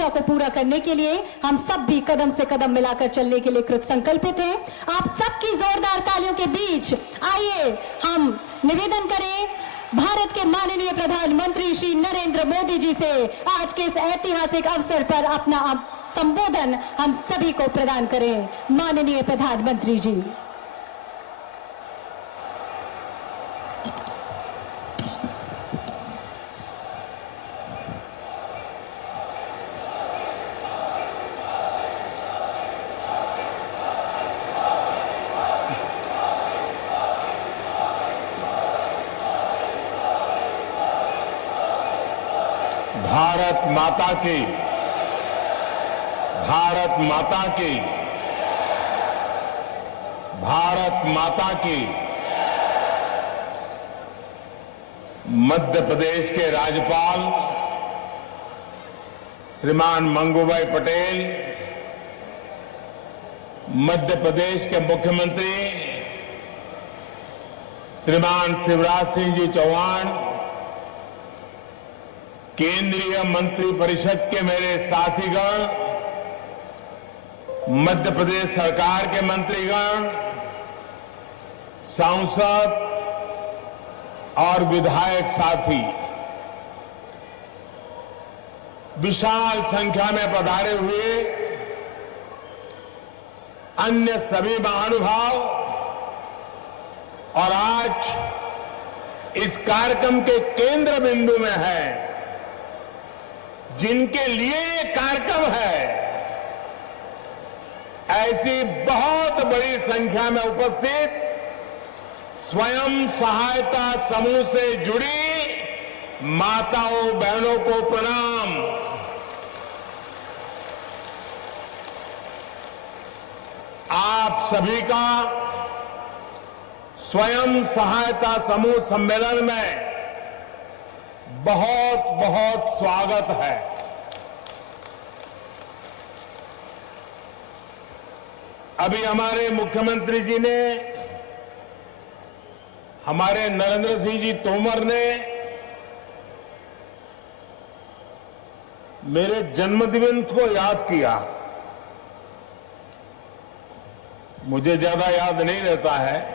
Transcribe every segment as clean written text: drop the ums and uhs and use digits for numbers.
को पूरा करने के लिए हम सब भी कदम से कदम मिलाकर चलने के लिए कृत संकल्पित हैं। आप सबकी जोरदार तालियों के बीच आइए हम निवेदन करें भारत के माननीय प्रधानमंत्री श्री नरेंद्र मोदी जी से आज के इस ऐतिहासिक अवसर पर अपना संबोधन हम सभी को प्रदान करें। माननीय प्रधानमंत्री जी। भारत माता की, भारत माता की, भारत माता की। मध्य प्रदेश के राज्यपाल श्रीमान मंगूभाई पटेल, मध्य प्रदेश के मुख्यमंत्री श्रीमान शिवराज सिंह जी चौहान, केंद्रीय मंत्री परिषद के मेरे साथीगण, मध्य प्रदेश सरकार के मंत्रीगण, सांसद और विधायक साथी, विशाल संख्या में पधारे हुए अन्य सभी महानुभाव और आज इस कार्यक्रम के केंद्र बिंदु में है, जिनके लिए ये कार्यक्रम है, ऐसी बहुत बड़ी संख्या में उपस्थित स्वयं सहायता समूह से जुड़ी माताओं बहनों को प्रणाम। आप सभी का स्वयं सहायता समूह सम्मेलन में बहुत बहुत स्वागत है। अभी हमारे मुख्यमंत्री जी ने, हमारे नरेंद्र सिंह जी तोमर ने मेरे जन्मदिवस को याद किया। मुझे ज्यादा याद नहीं रहता है,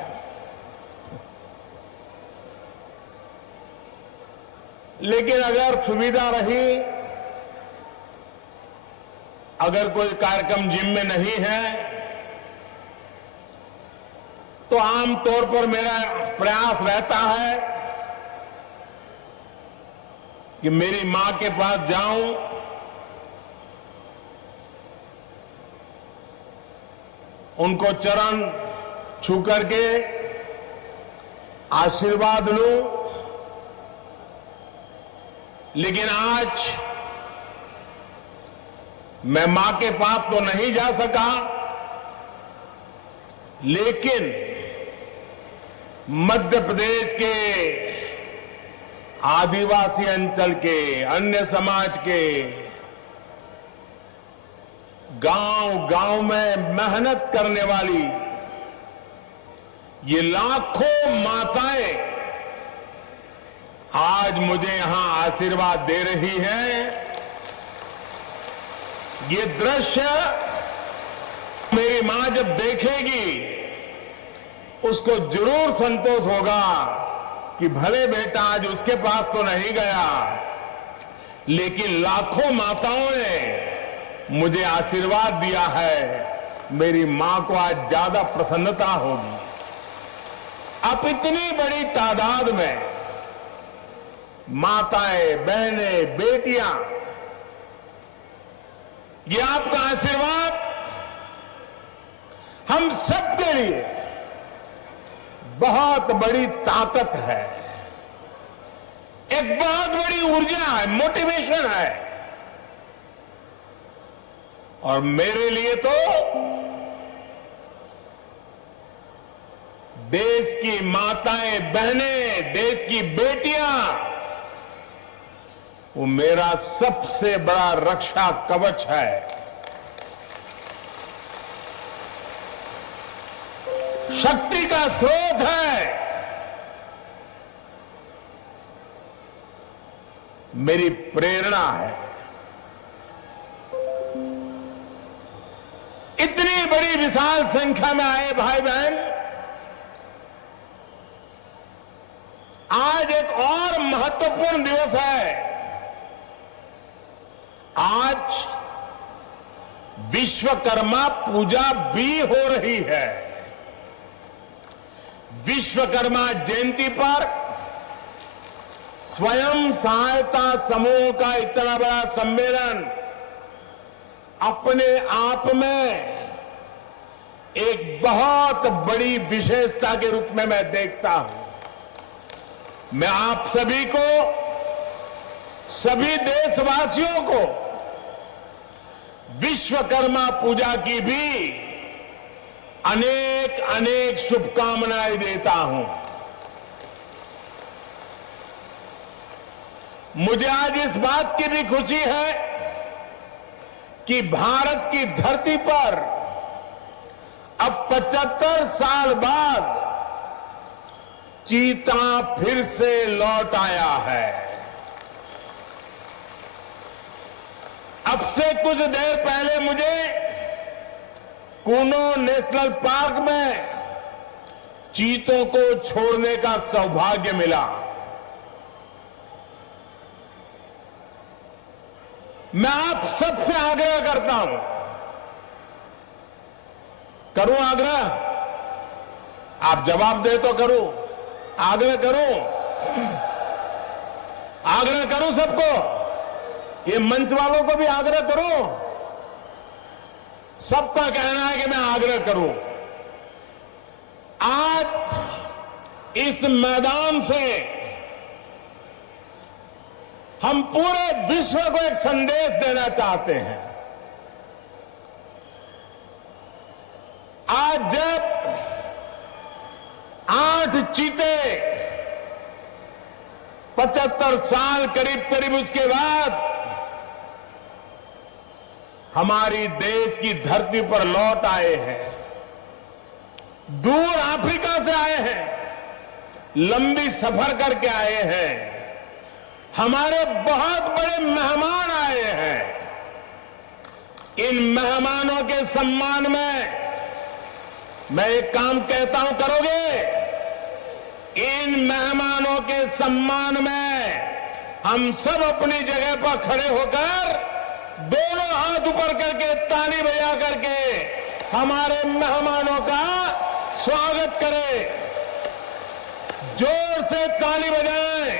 लेकिन अगर सुविधा रही, अगर कोई कार्यक्रम जिम में नहीं है, तो आमतौर पर मेरा प्रयास रहता है कि मेरी मां के पास जाऊं, उनको चरण छू करके आशीर्वाद लूं। लेकिन आज मैं मां के पास तो नहीं जा सका, लेकिन मध्य प्रदेश के आदिवासी अंचल के, अन्य समाज के गांव-गांव में मेहनत करने वाली ये लाखों माताएं आज मुझे यहां आशीर्वाद दे रही हैं। ये दृश्य मेरी मां जब देखेगी, उसको जरूर संतोष होगा कि भले बेटा आज उसके पास तो नहीं गया, लेकिन लाखों माताओं ने मुझे आशीर्वाद दिया है। मेरी मां को आज ज्यादा प्रसन्नता होगी। अब इतनी बड़ी तादाद में माताएं, बहनें, बेटियां, ये आपका आशीर्वाद हम सबके लिए बहुत बड़ी ताकत है, एक बहुत बड़ी ऊर्जा है, मोटिवेशन है। और मेरे लिए तो देश की माताएं, बहनें, देश की बेटियां, वो मेरा सबसे बड़ा रक्षा कवच है। शक्ति का स्रोत है। मेरी प्रेरणा है। इतनी बड़ी विशाल संख्या में आए भाई बहन, आज एक और महत्वपूर्ण दिवस है। आज विश्वकर्मा पूजा भी हो रही है। विश्वकर्मा जयंती पर स्वयं सहायता समूह का इतना बड़ा सम्मेलन अपने आप में एक बहुत बड़ी विशेषता के रूप में मैं देखता हूं। मैं आप सभी को, सभी देशवासियों को विश्वकर्मा पूजा की भी अनेक अनेक शुभकामनाएं देता हूं। मुझे आज इस बात की भी खुशी है कि भारत की धरती पर अब 75 साल बाद चीता फिर से लौट आया है। अब से कुछ देर पहले मुझे कूनो नेशनल पार्क में चीतों को छोड़ने का सौभाग्य मिला। मैं आप सबसे आग्रह करता हूं, करूं आग्रह? आप जवाब दे तो करूं, आग्रह करूं, आग्रह करूं सबको, ये मंच वालों को भी आग्रह करूं, सबका कहना है कि मैं आग्रह करूं। आज इस मैदान से हम पूरे विश्व को एक संदेश देना चाहते हैं। आज जब 8 चीते 75 साल करीब करीब उसके बाद हमारी देश की धरती पर लौट आए हैं, दूर अफ्रीका से आए हैं, लंबी सफर करके आए हैं, हमारे बहुत बड़े मेहमान आए हैं। इन मेहमानों के सम्मान में मैं एक काम कहता हूं, करोगे? इन मेहमानों के सम्मान में हम सब अपनी जगह पर खड़े होकर दोनों हाथ ऊपर करके ताली बजा करके हमारे मेहमानों का स्वागत करें। जोर से ताली बजाएं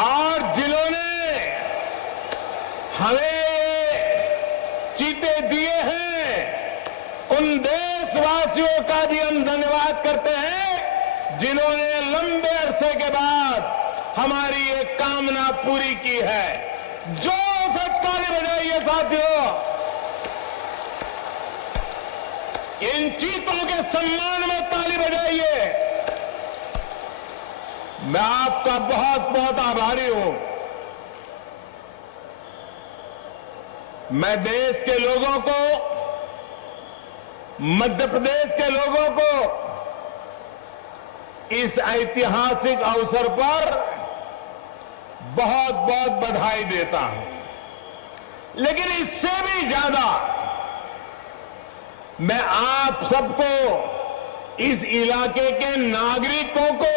और जिन्होंने हमें चीते दिए हैं उन देशवासियों का भी हम धन्यवाद करते हैं जिन्होंने लंबे अरसे के बाद हमारी एक कामना पूरी की है। जोर से ताली बजाइए साथियों, इन चीतों के सम्मान में ताली बजाइए। मैं आपका बहुत बहुत आभारी हूं। मैं देश के लोगों को, मध्य प्रदेश के लोगों को इस ऐतिहासिक अवसर पर बहुत बहुत बधाई देता हूं। लेकिन इससे भी ज्यादा मैं आप सबको, इस इलाके के नागरिकों को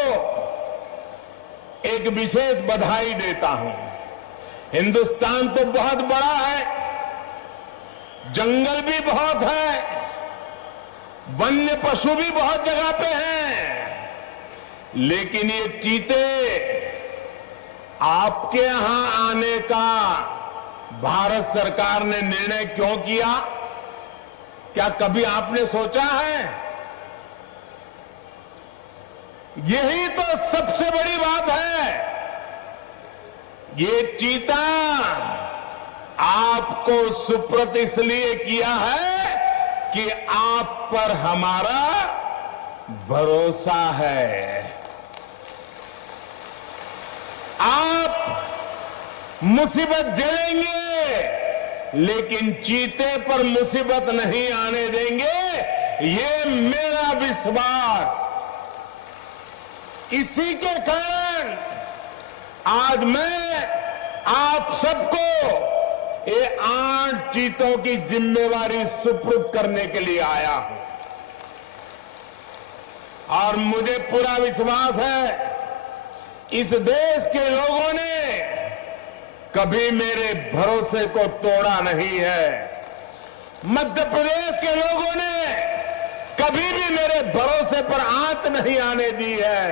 एक विशेष बधाई देता हूं। हिंदुस्तान तो बहुत बड़ा है, जंगल भी बहुत है, वन्य पशु भी बहुत जगह पे हैं, लेकिन ये चीते आपके यहां आने का भारत सरकार ने निर्णय क्यों किया? क्या कभी आपने सोचा है? यही तो सबसे बड़ी बात है। ये चीता आपको सुपुर्द इसलिए किया है कि आप पर हमारा भरोसा है। आप मुसीबत झेलेंगे लेकिन चीते पर मुसीबत नहीं आने देंगे, ये मेरा विश्वास। इसी के कारण आज मैं आप सबको ये 8 चीतों की जिम्मेवारी सुपुर्द करने के लिए आया हूं और मुझे पूरा विश्वास है इस देश के लोगों ने कभी मेरे भरोसे को तोड़ा नहीं है। मध्य प्रदेश के लोगों ने कभी भी मेरे भरोसे पर आंच नहीं आने दी है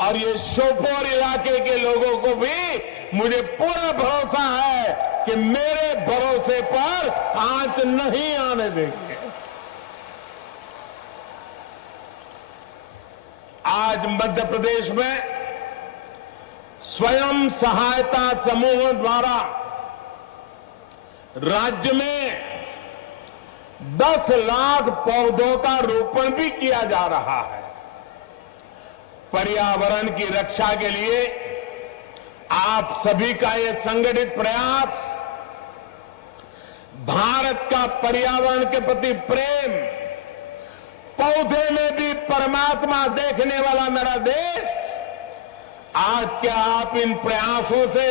और ये श्योपुर इलाके के लोगों को भी मुझे पूरा भरोसा है कि मेरे भरोसे पर आंच नहीं आने देंगे। आज मध्य प्रदेश में स्वयं सहायता समूहों द्वारा राज्य में 10 लाख पौधों का रोपण भी किया जा रहा है। पर्यावरण की रक्षा के लिए आप सभी का ये संगठित प्रयास भारत का पर्यावरण के प्रति प्रेम, पौधे में भी परमात्मा देखने वाला मेरा देश, आज क्या आप इन प्रयासों से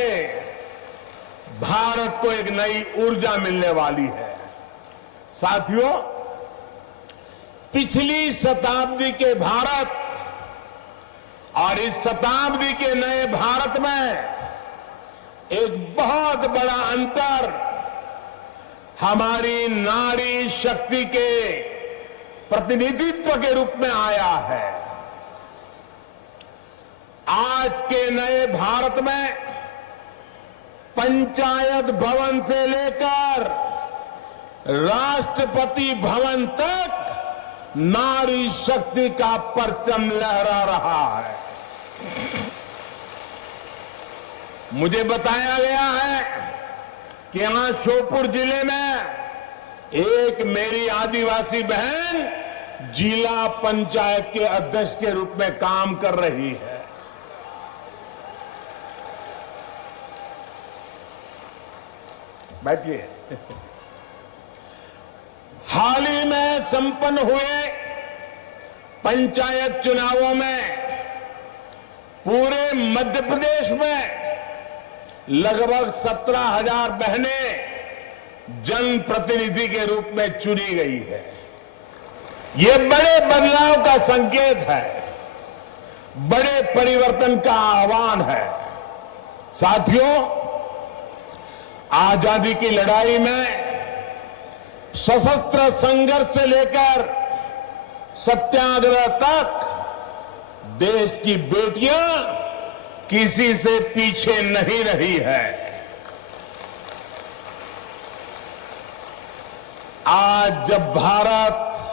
भारत को एक नई ऊर्जा मिलने वाली है। साथियों, पिछली शताब्दी के भारत और इस शताब्दी के नए भारत में एक बहुत बड़ा अंतर हमारी नारी शक्ति के प्रतिनिधित्व के रूप में आया है। आज के नए भारत में पंचायत भवन से लेकर राष्ट्रपति भवन तक नारी शक्ति का परचम लहरा रहा है। मुझे बताया गया है कि यहां श्योपुर जिले में एक मेरी आदिवासी बहन जिला पंचायत के अध्यक्ष के रूप में काम कर रही है। बैठिए। हाल ही में संपन्न हुए पंचायत चुनावों में पूरे मध्य प्रदेश में लगभग 17,000 बहनें जनप्रतिनिधि के रूप में चुनी गई है। ये बड़े बदलाव का संकेत है, बड़े परिवर्तन का आह्वान है। साथियों, आजादी की लड़ाई में सशस्त्र संघर्ष से लेकर सत्याग्रह तक देश की बेटियां किसी से पीछे नहीं रही है। आज जब भारत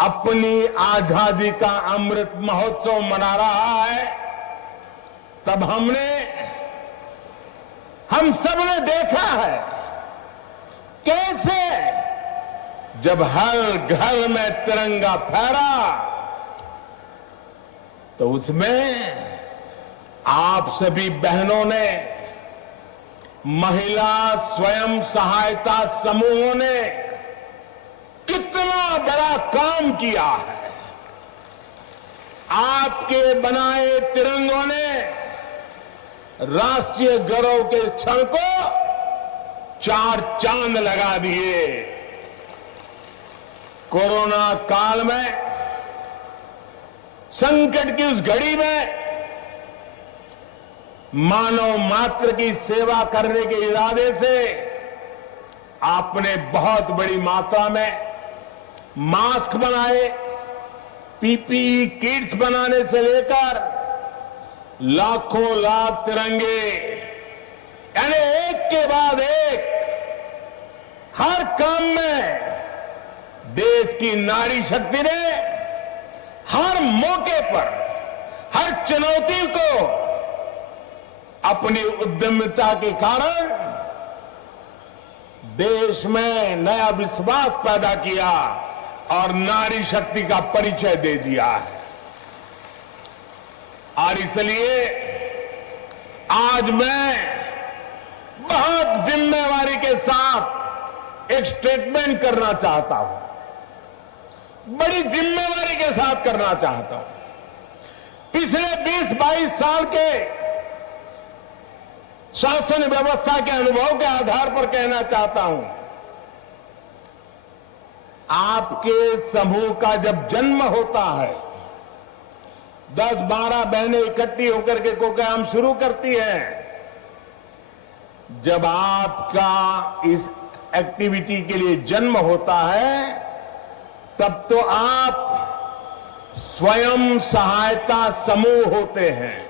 अपनी आजादी का अमृत महोत्सव मना रहा है, तब हम सबने देखा है कैसे जब हर घर में तिरंगा फहरा तो उसमें आप सभी बहनों ने, महिला स्वयं सहायता समूहों ने कितना बड़ा काम किया है। आपके बनाए तिरंगों ने राष्ट्रीय गौरव के क्षण को 4 चांद लगा दिए। कोरोना काल में, संकट की उस घड़ी में मानव मात्र की सेवा करने के इरादे से आपने बहुत बड़ी मात्रा में मास्क बनाए, पीपीई किट्स बनाने से लेकर लाखों लाख तिरंगे, यानी एक के बाद एक हर काम में देश की नारी शक्ति ने हर मौके पर, हर चुनौती को अपनी उद्यमिता के कारण देश में नया विश्वास पैदा किया और नारी शक्ति का परिचय दे दिया है। और इसलिए आज मैं बहुत जिम्मेवारी के साथ एक स्टेटमेंट करना चाहता हूं, बड़ी जिम्मेवारी के साथ करना चाहता हूं। पिछले 20-22 साल के शासन व्यवस्था के अनुभव के आधार पर कहना चाहता हूं, आपके समूह का जब जन्म होता है, 10-12 बहनें इकट्ठी होकर के कोई काम शुरू करती हैं। जब आपका इस एक्टिविटी के लिए जन्म होता है, तब तो आप स्वयं सहायता समूह होते हैं।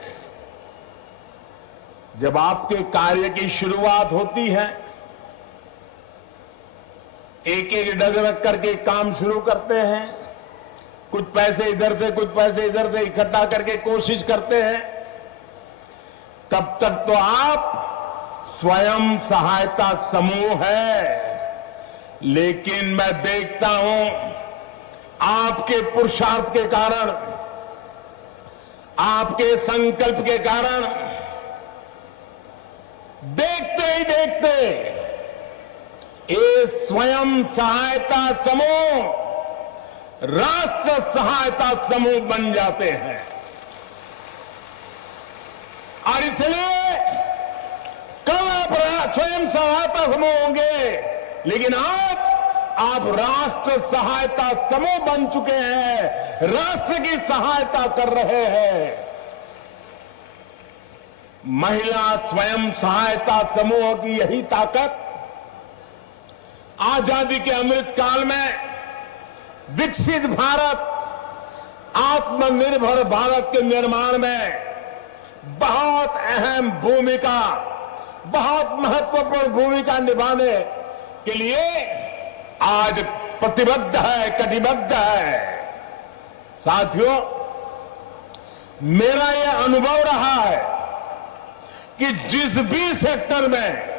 जब आपके कार्य की शुरुआत होती है, एक एक डग रख करके काम शुरू करते हैं, कुछ पैसे इधर से कुछ पैसे इधर से इकट्ठा करके कोशिश करते हैं, तब तक तो आप स्वयं सहायता समूह है। लेकिन मैं देखता हूं, आपके पुरुषार्थ के कारण, आपके संकल्प के कारण, देखते ही देखते ये स्वयं सहायता समूह राष्ट्र सहायता समूह बन जाते हैं। और इसलिए कल आप स्वयं सहायता समूह होंगे, लेकिन आज आप राष्ट्र सहायता समूह बन चुके हैं, राष्ट्र की सहायता कर रहे हैं। महिला स्वयं सहायता समूह की यही ताकत आजादी के अमृत काल में विकसित भारत, आत्मनिर्भर भारत के निर्माण में बहुत अहम भूमिका, बहुत महत्वपूर्ण भूमिका निभाने के लिए आज प्रतिबद्ध है, कटिबद्ध है। साथियों, मेरा यह अनुभव रहा है कि जिस भी सेक्टर में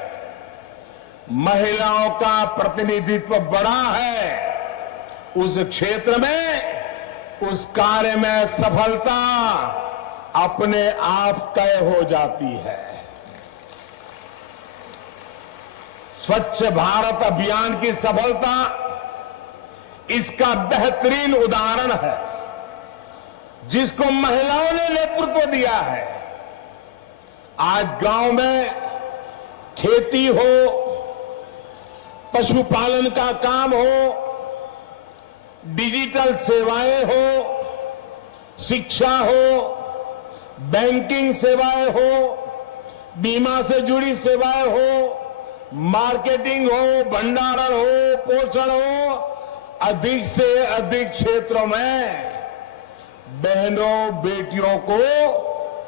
महिलाओं का प्रतिनिधित्व बढ़ा है, उस क्षेत्र में, उस कार्य में सफलता अपने आप तय हो जाती है। स्वच्छ भारत अभियान की सफलता इसका बेहतरीन उदाहरण है, जिसको महिलाओं ने नेतृत्व दिया है। आज गांव में खेती हो, पशुपालन का काम हो, डिजिटल सेवाएं हो, शिक्षा हो, बैंकिंग सेवाएं हो, बीमा से जुड़ी सेवाएं हो, मार्केटिंग हो, भंडारण हो, पोषण हो, अधिक से अधिक क्षेत्रों में बहनों बेटियों को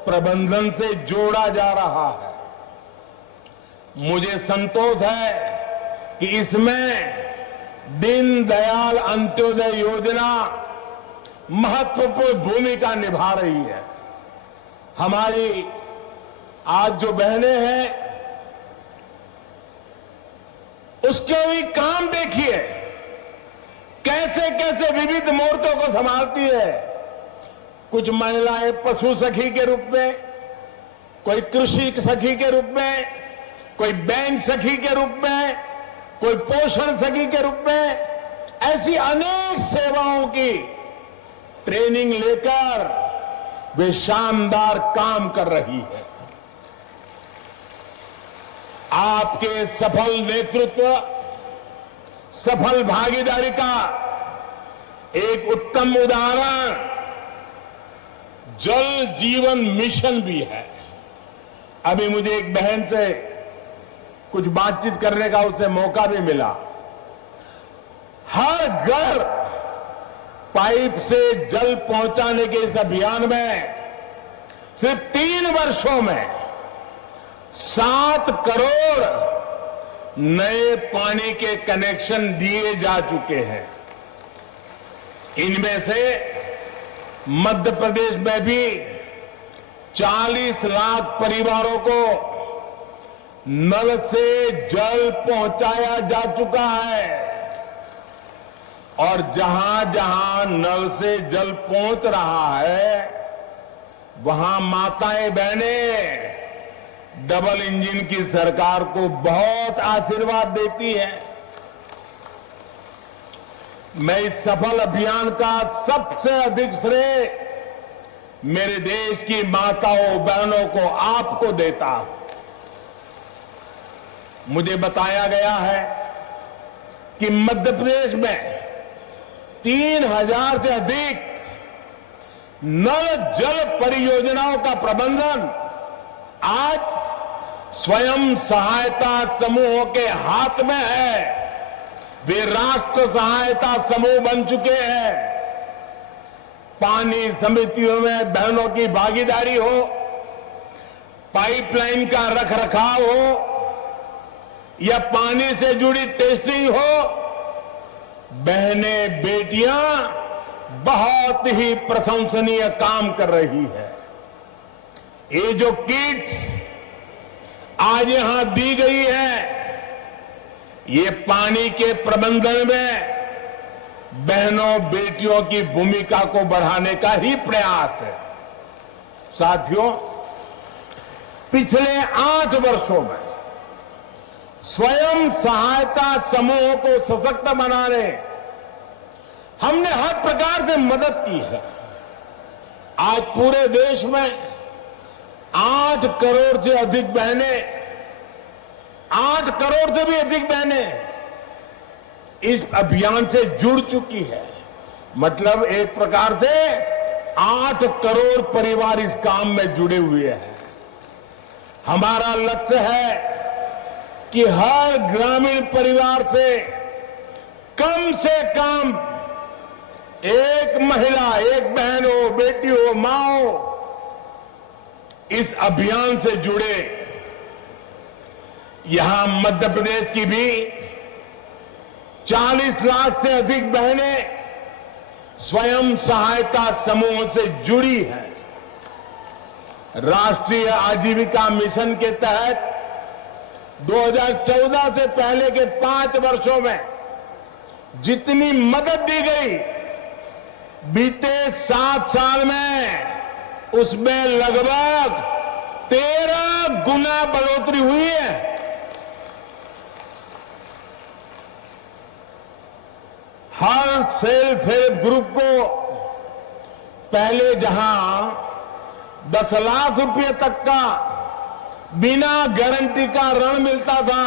प्रबंधन से जोड़ा जा रहा है। मुझे संतोष है कि इसमें दीनदयाल अंत्योदय योजना महत्वपूर्ण भूमिका निभा रही है। हमारी आज जो बहनें हैं, उसके भी काम देखिए, कैसे कैसे विविध मोर्चों को संभालती है। कुछ महिलाएं पशु सखी के रूप में, कोई कृषि सखी के रूप में, कोई बैंक सखी के रूप में, कोई पोषण सखी के रूप में, ऐसी अनेक सेवाओं की ट्रेनिंग लेकर वे शानदार काम कर रही है। आपके सफल नेतृत्व, सफल भागीदारी का एक उत्तम उदाहरण जल जीवन मिशन भी है। अभी मुझे एक बहन से कुछ बातचीत करने का उससे मौका भी मिला। हर घर पाइप से जल पहुंचाने के इस अभियान में सिर्फ 3 वर्षों में 7 करोड़ नए पानी के कनेक्शन दिए जा चुके हैं। इनमें से मध्य प्रदेश में भी 40 लाख परिवारों को नल से जल पहुंचाया जा चुका है। और जहां जहां नल से जल पहुंच रहा है, वहां माताएं बहनें डबल इंजन की सरकार को बहुत आशीर्वाद देती है। मैं इस सफल अभियान का सबसे अधिक श्रेय मेरे देश की माताओं बहनों को, आपको देता हूं। मुझे बताया गया है कि मध्य प्रदेश में 3000 से अधिक नल जल परियोजनाओं का प्रबंधन आज स्वयं सहायता समूहों के हाथ में है। वे राष्ट्र सहायता समूह बन चुके हैं। पानी समितियों में बहनों की भागीदारी हो, पाइपलाइन का रखरखाव हो या पानी से जुड़ी टेस्टिंग हो, बहनें बेटियां बहुत ही प्रशंसनीय काम कर रही है। ये जो किट्स आज यहां दी गई है, ये पानी के प्रबंधन में बहनों बेटियों की भूमिका को बढ़ाने का ही प्रयास है। साथियों, पिछले 8 वर्षों में स्वयं सहायता समूहों को सशक्त बनाने हमने हर प्रकार से मदद की है। आज पूरे देश में 8 करोड़ से अधिक बहनें, 8 करोड़ से भी अधिक बहनें इस अभियान से जुड़ चुकी है। मतलब एक प्रकार से 8 करोड़ परिवार इस काम में जुड़े हुए हैं। हमारा लक्ष्य है कि हर ग्रामीण परिवार से कम एक महिला, एक बहन हो, बेटी हो, मां हो, इस अभियान से जुड़े। यहां मध्य प्रदेश की भी 40 लाख से अधिक बहनें स्वयं सहायता समूहों से जुड़ी हैं। राष्ट्रीय आजीविका मिशन के तहत 2014 से पहले के 5 वर्षों में जितनी मदद दी गई, बीते 7 साल में उसमें लगभग 13 गुना बढ़ोतरी हुई है। हर सेल्फ हेल्प ग्रुप को पहले जहां 10 लाख रुपए तक का बिना गारंटी का ऋण मिलता था,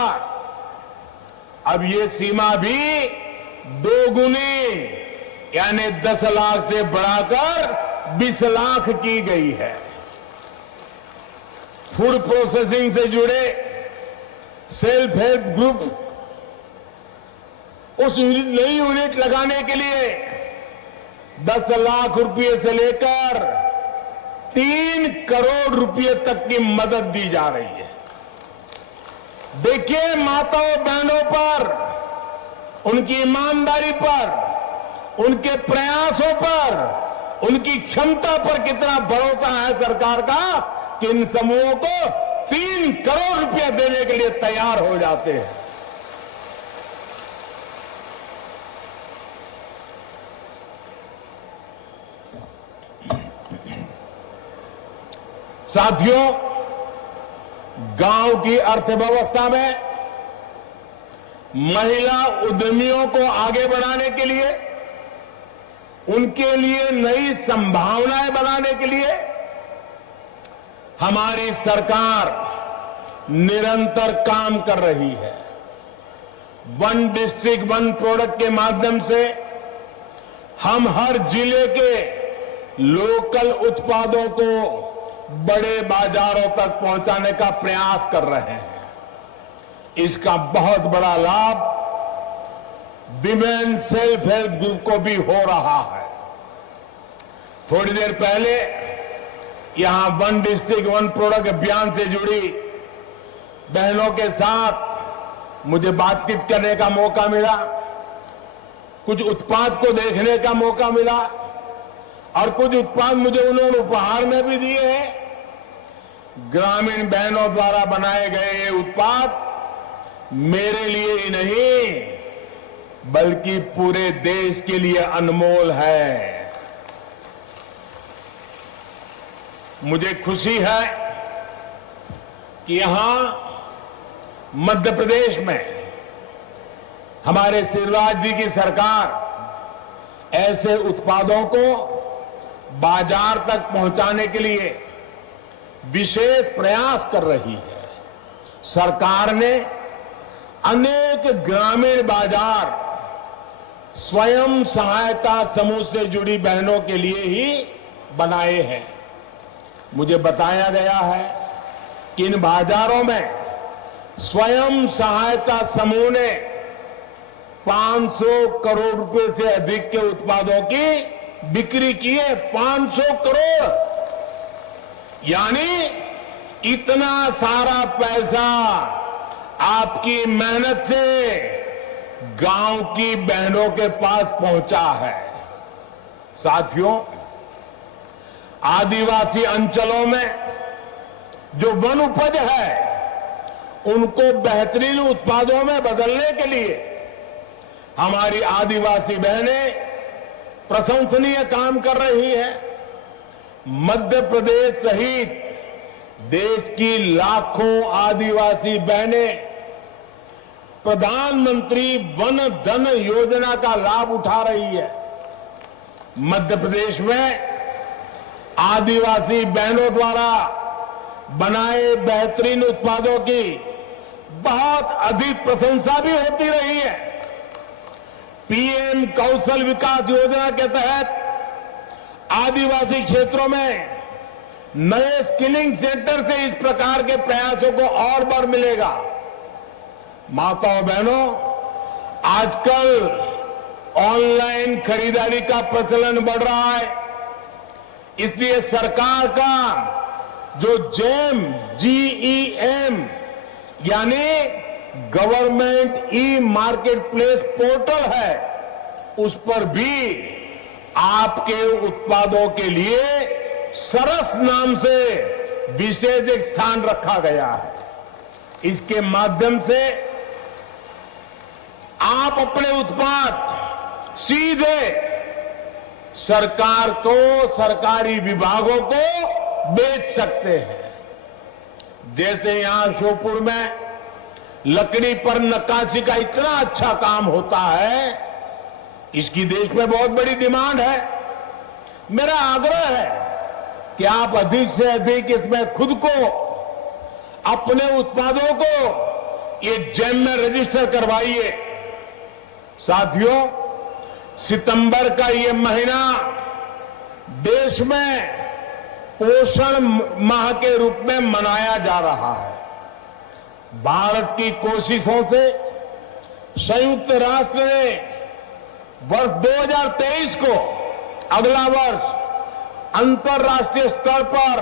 अब ये सीमा भी 2 गुनी यानी 10 लाख से बढ़ाकर 20 लाख की गई है। फूड प्रोसेसिंग से जुड़े सेल्फ हेल्प ग्रुप उस नई यूनिट लगाने के लिए 10 लाख रुपए से लेकर 3 करोड़ रुपए तक की मदद दी जा रही है। देखिए माताओं बहनों पर, उनकी ईमानदारी पर, उनके प्रयासों पर, उनकी क्षमता पर कितना भरोसा है सरकार का कि इन समूहों को 3 करोड़ रुपए देने के लिए तैयार हो जाते हैं। साथियों, गांव की अर्थव्यवस्था में महिला उद्यमियों को आगे बढ़ाने के लिए, उनके लिए नई संभावनाएं बनाने के लिए हमारी सरकार निरंतर काम कर रही है। 1 डिस्ट्रिक्ट 1 प्रोडक्ट के माध्यम से हम हर जिले के लोकल उत्पादों को बड़े बाजारों तक पहुंचाने का प्रयास कर रहे हैं। इसका बहुत बड़ा लाभ विमेन सेल्फ हेल्प ग्रुप को भी हो रहा है। थोड़ी देर पहले यहां 1 डिस्ट्रिक्ट 1 प्रोडक्ट अभियान से जुड़ी बहनों के साथ मुझे बातचीत करने का मौका मिला, कुछ उत्पाद को देखने का मौका मिला और कुछ उत्पाद मुझे उन्होंने उपहार में भी दिए हैं। ग्रामीण बहनों द्वारा बनाए गए ये उत्पाद मेरे लिए ही नहीं बल्कि पूरे देश के लिए अनमोल है। मुझे खुशी है कि यहां मध्य प्रदेश में हमारे शिवराज जी की सरकार ऐसे उत्पादों को बाजार तक पहुंचाने के लिए विशेष प्रयास कर रही है। सरकार ने अनेक ग्रामीण बाजार स्वयं सहायता समूह से जुड़ी बहनों के लिए ही बनाए हैं। मुझे बताया गया है कि इन बाजारों में स्वयं सहायता समूह ने 500 करोड़ रुपए से अधिक के उत्पादों की बिक्री की है। 500 करोड़, यानी इतना सारा पैसा आपकी मेहनत से गांव की बहनों के पास पहुंचा है। साथियों, आदिवासी अंचलों में जो वन उपज है उनको बेहतरीन उत्पादों में बदलने के लिए हमारी आदिवासी बहनें प्रशंसनीय काम कर रही हैं। मध्य प्रदेश सहित देश की लाखों आदिवासी बहनें प्रधानमंत्री वन धन योजना का लाभ उठा रही है। मध्य प्रदेश में आदिवासी बहनों द्वारा बनाए बेहतरीन उत्पादों की बहुत अधिक प्रशंसा भी होती रही है। पीएम कौशल विकास योजना के तहत आदिवासी क्षेत्रों में नए स्किलिंग सेंटर से इस प्रकार के प्रयासों को और बल मिलेगा। माताओं बहनों, आजकल ऑनलाइन खरीदारी का प्रचलन बढ़ रहा है, इसलिए सरकार का जो GEM यानी government e market place portal है, उस पर भी आपके उत्पादों के लिए सरस नाम से विशेष एक स्थान रखा गया है। इसके माध्यम से आप अपने उत्पाद सीधे सरकार को, सरकारी विभागों को बेच सकते हैं। जैसे यहां श्योपुर में लकड़ी पर नक्काशी का इतना अच्छा काम होता है, इसकी देश में बहुत बड़ी डिमांड है। मेरा आग्रह है कि आप अधिक से अधिक इसमें खुद को, अपने उत्पादों को ये जेम में रजिस्टर करवाइए। साथियों, सितंबर का ये महीना देश में पोषण माह के रूप में मनाया जा रहा है। भारत की कोशिशों से संयुक्त राष्ट्र ने वर्ष 2023 को, अगला वर्ष, अंतर्राष्ट्रीय स्तर पर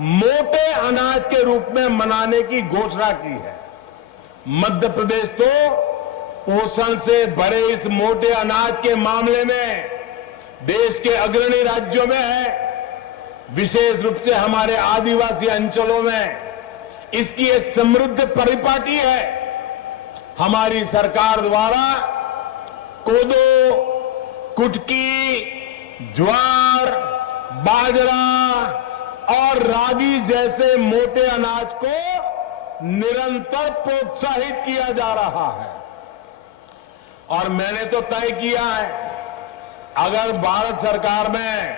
मोटे अनाज के रूप में मनाने की घोषणा की है। मध्य प्रदेश तो पोषण से भरे इस मोटे अनाज के मामले में देश के अग्रणी राज्यों में है। विशेष रूप से हमारे आदिवासी अंचलों में इसकी एक समृद्ध परिपाटी है। हमारी सरकार द्वारा कोदो, कुटकी, ज्वार, बाजरा और रागी जैसे मोटे अनाज को निरंतर प्रोत्साहित किया जा रहा है। और मैंने तो तय किया है, अगर भारत सरकार में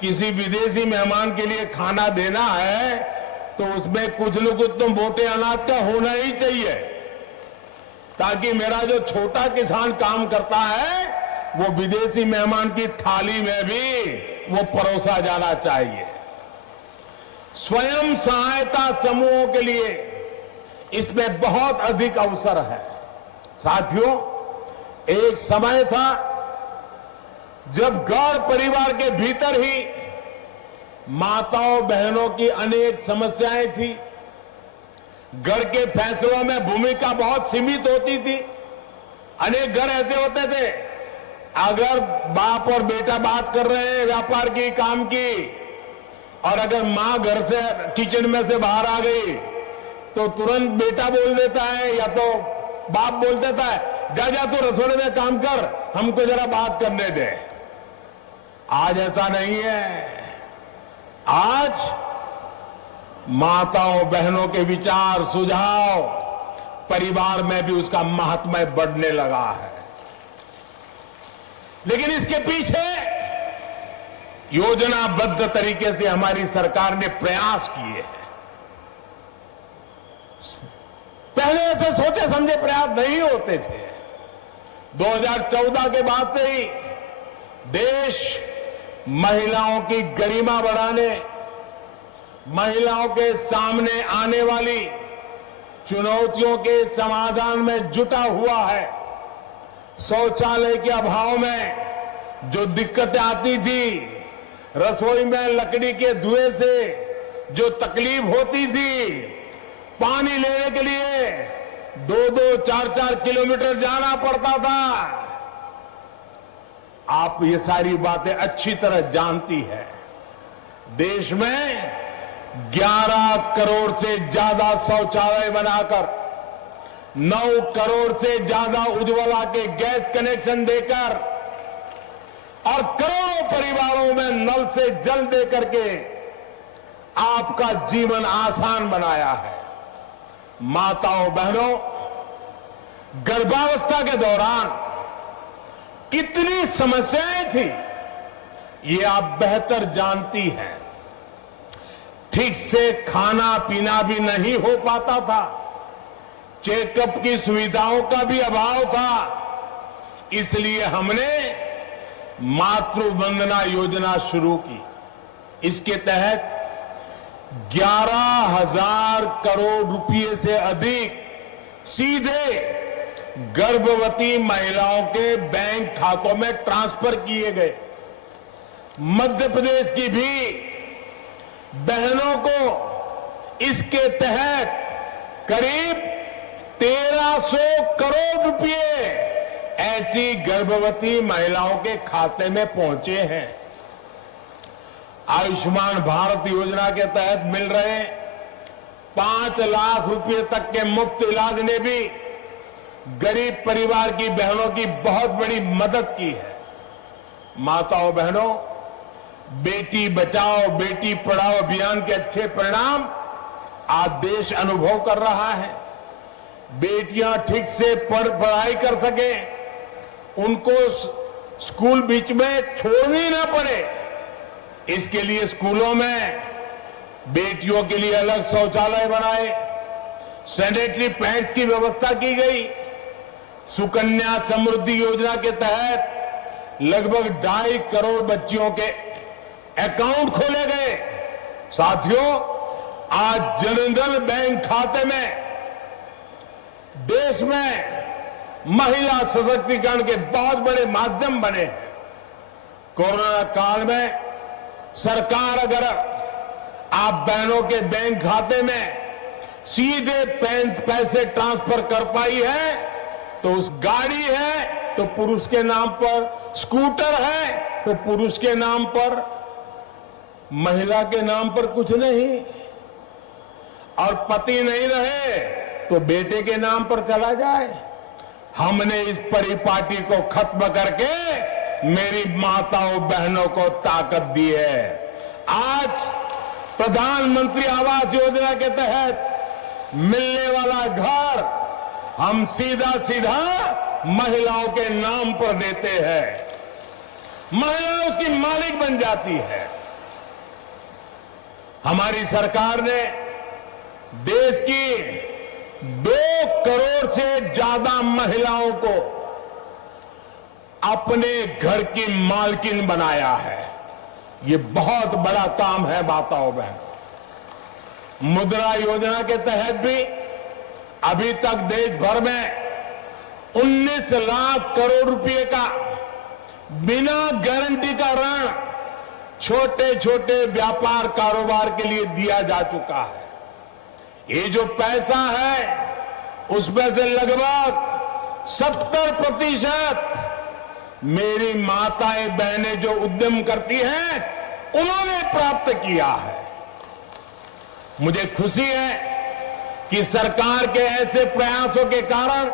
किसी विदेशी मेहमान के लिए खाना देना है तो उसमें कुछ न कुछ तो मोटे अनाज का होना ही चाहिए, ताकि मेरा जो छोटा किसान काम करता है वो विदेशी मेहमान की थाली में भी वो परोसा जाना चाहिए। स्वयं सहायता समूहों के लिए इसमें बहुत अधिक अवसर है। साथियों, एक समय था जब घर परिवार के भीतर ही माताओं बहनों की अनेक समस्याएं थी। घर के फैसलों में भूमिका बहुत सीमित होती थी। अनेक घर ऐसे होते थे, अगर बाप और बेटा बात कर रहे हैं व्यापार की, काम की, और अगर मां घर से किचन में से बाहर आ गई तो तुरंत बेटा बोल देता है या तो बाप बोल देता है, जा जा तू रसोई में काम कर, हमको जरा बात करने दे। आज ऐसा नहीं है। आज माताओं बहनों के विचार, सुझाव, परिवार में भी उसका महात्म्य बढ़ने लगा है। लेकिन इसके पीछे योजनाबद्ध तरीके से हमारी सरकार ने प्रयास किए हैं। पहले ऐसा से सोचे समझे प्रयास नहीं होते थे। 2014 के बाद से ही देश महिलाओं की गरिमा बढ़ाने, महिलाओं के सामने आने वाली चुनौतियों के समाधान में जुटा हुआ है। शौचालय के अभाव में जो दिक्कतें आती थी, रसोई में लकड़ी के धुएं से जो तकलीफ होती थी, पानी लेने के लिए 2-2, 4-4 किलोमीटर जाना पड़ता था, आप ये सारी बातें अच्छी तरह जानती हैं। देश में 11 करोड़ से ज्यादा शौचालय बनाकर, 9 करोड़ से ज्यादा उज्ज्वला के गैस कनेक्शन देकर और करोड़ों परिवारों में नल से जल दे करके आपका जीवन आसान बनाया है। माताओं बहनों, गर्भावस्था के दौरान कितनी समस्याएं थी, ये आप बेहतर जानती हैं। ठीक से खाना पीना भी नहीं हो पाता था, चेकअप की सुविधाओं का भी अभाव था। इसलिए हमने मातृ वंदना योजना शुरू की। इसके तहत 11,000 करोड़ रुपए से अधिक सीधे गर्भवती महिलाओं के बैंक खातों में ट्रांसफर किए गए। मध्य प्रदेश की भी बहनों को इसके तहत करीब 1300 करोड़ रुपए ऐसी गर्भवती महिलाओं के खाते में पहुंचे हैं। आयुष्मान भारत योजना के तहत मिल रहे 5 लाख रुपए तक के मुफ्त इलाज ने भी गरीब परिवार की बहनों की बहुत बड़ी मदद की है। माताओं बहनों, बेटी बचाओ बेटी पढ़ाओ अभियान के अच्छे परिणाम आज देश अनुभव कर रहा है। बेटियां ठीक से पढ़ाई कर सके, उनको स्कूल बीच में छोड़नी ना पड़े, इसके लिए स्कूलों में बेटियों के लिए अलग शौचालय बनाए, सैनिटरी पैड्स की व्यवस्था की गई। सुकन्या समृद्धि योजना के तहत लगभग 2.5 करोड़ बच्चियों के अकाउंट खोले गए। साथियों, आज जनधन बैंक खाते में देश में महिला सशक्तिकरण के बहुत बड़े माध्यम बने हैं। कोरोना काल में सरकार अगर आप बहनों के बैंक खाते में सीधे पैसे ट्रांसफर कर पाई है, तो उस गाड़ी है तो पुरुष के नाम पर, स्कूटर है तो पुरुष के नाम पर, महिला के नाम पर कुछ नहीं, और पति नहीं रहे तो बेटे के नाम पर चला जाए। हमने इस परिपाटी को खत्म करके मेरी माताओं बहनों को ताकत दी है। आज प्रधानमंत्री आवास योजना के तहत मिलने वाला घर हम सीधा सीधा महिलाओं के नाम पर देते हैं, महिला उसकी मालिक बन जाती है। हमारी सरकार ने देश की 2 करोड़ से ज्यादा महिलाओं को अपने घर की मालकिन बनाया है। ये बहुत बड़ा काम है माताओं बहनों। मुद्रा योजना के तहत भी अभी तक देश भर में 19 लाख करोड़ रुपए का बिना गारंटी का ऋण छोटे छोटे व्यापार कारोबार के लिए दिया जा चुका है। ये जो पैसा है उसमें से लगभग 70% मेरी माताएं बहनें जो उद्यम करती हैं उन्होंने प्राप्त किया है। मुझे खुशी है कि सरकार के ऐसे प्रयासों के कारण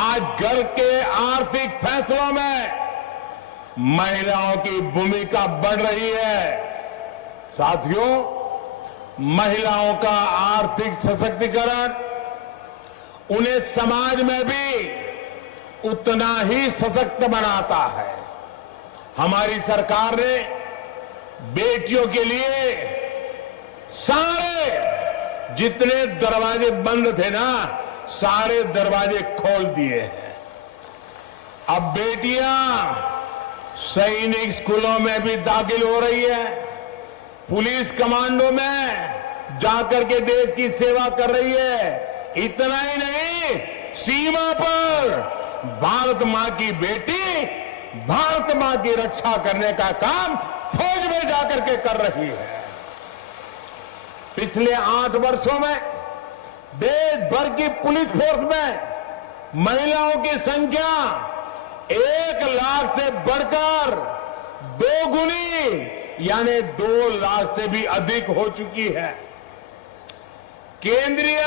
आज घर के आर्थिक फैसलों में महिलाओं की भूमिका बढ़ रही है। साथियों, महिलाओं का आर्थिक सशक्तिकरण उन्हें समाज में भी उतना ही सशक्त बनाता है। हमारी सरकार ने बेटियों के लिए सारे जितने दरवाजे बंद थे ना, सारे दरवाजे खोल दिए हैं। अब बेटियां सैनिक स्कूलों में भी दाखिल हो रही है, पुलिस कमांडो में जाकर के देश की सेवा कर रही है। इतना ही नहीं, सीमा पर भारत मां की बेटी भारत मां की रक्षा करने का काम फौज में जाकर के कर रही है। पिछले 8 वर्षों में देश भर की पुलिस फोर्स में महिलाओं की संख्या 1 लाख से बढ़कर 2 गुनी यानी 2 लाख से भी अधिक हो चुकी है। केंद्रीय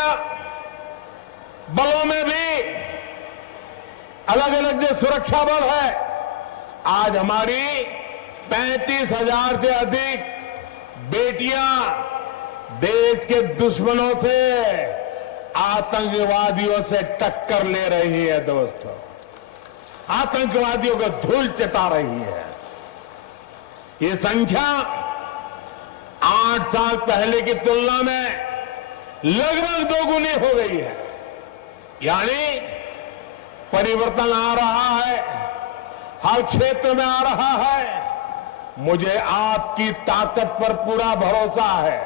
बलों में भी अलग अलग जो सुरक्षा बल है, आज हमारी 35,000 से अधिक बेटियां देश के दुश्मनों से, आतंकवादियों से टक्कर ले रही है। दोस्तों, आतंकवादियों को धूल चटा रही है। ये संख्या 8 साल पहले की तुलना में लगभग 2 गुनी हो गई है। यानी परिवर्तन आ रहा है, हर क्षेत्र में आ रहा है। मुझे आपकी ताकत पर पूरा भरोसा है।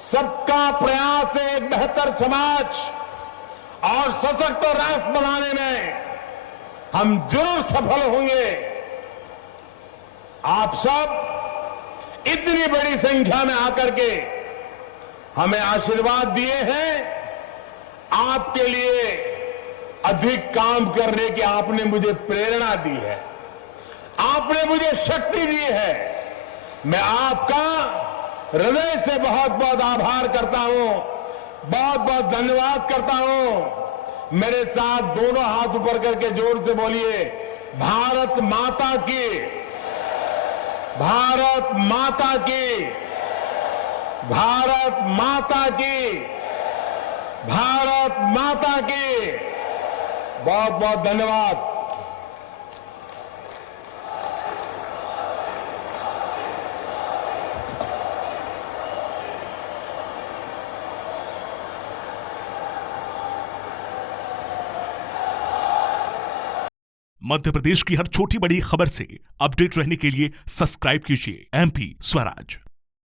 सबका प्रयास से एक बेहतर समाज और सशक्त राष्ट्र बनाने में हम जरूर सफल होंगे। आप सब इतनी बड़ी संख्या में आकर के हमें आशीर्वाद दिए हैं। आपके लिए अधिक काम करने की आपने मुझे प्रेरणा दी है, आपने मुझे शक्ति दी है। मैं आपका हृदय से बहुत बहुत आभार करता हूं, बहुत बहुत धन्यवाद करता हूं। मेरे साथ दोनों हाथ ऊपर करके जोर से बोलिए, भारत माता की, भारत माता की, भारत माता की, भारत माता की। बहुत बहुत धन्यवाद। मध्य प्रदेश की हर छोटी बड़ी खबर से अपडेट रहने के लिए सब्सक्राइब कीजिए MP स्वराज।